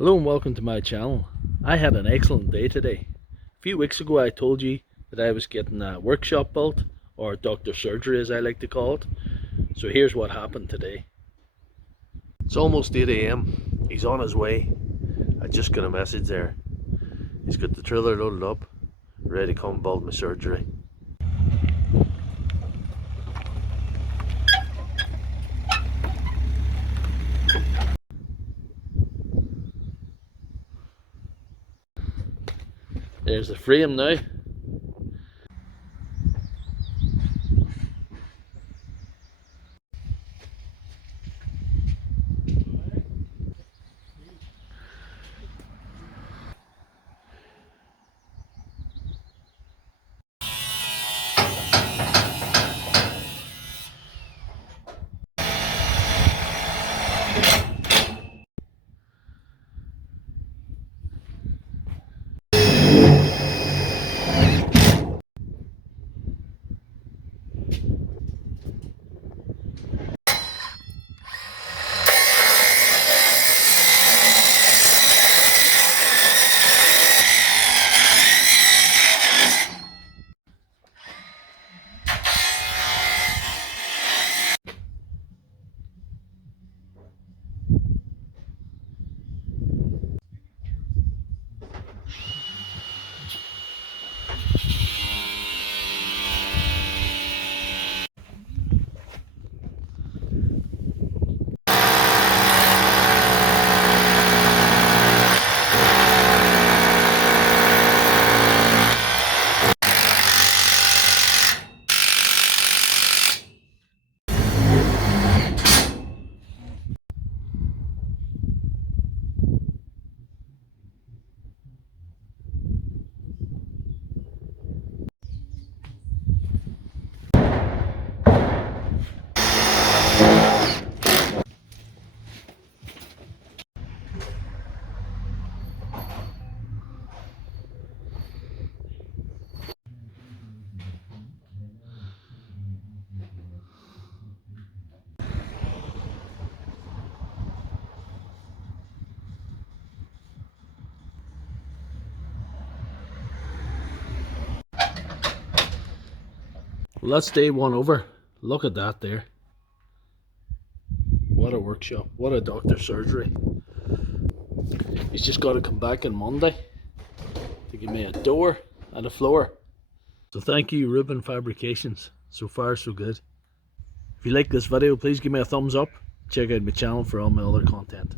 Hello and welcome to my channel. I had an excellent day today. A few weeks ago I told you that I was getting a workshop built, or doctor surgery as I like to call it. So here's what happened today. It's almost 8 AM. He's on his way. I just got a message there. He's got the trailer loaded up, ready to come build my surgery. There's the frame now. Well, that's day one over. Look at that there. What a workshop. What a doctor surgery. He's just got to come back on Monday to give me a door and a floor. So thank you, Reuben Fabrications. So far so good. If you like this video, please give me a thumbs up. Check out my channel for all my other content.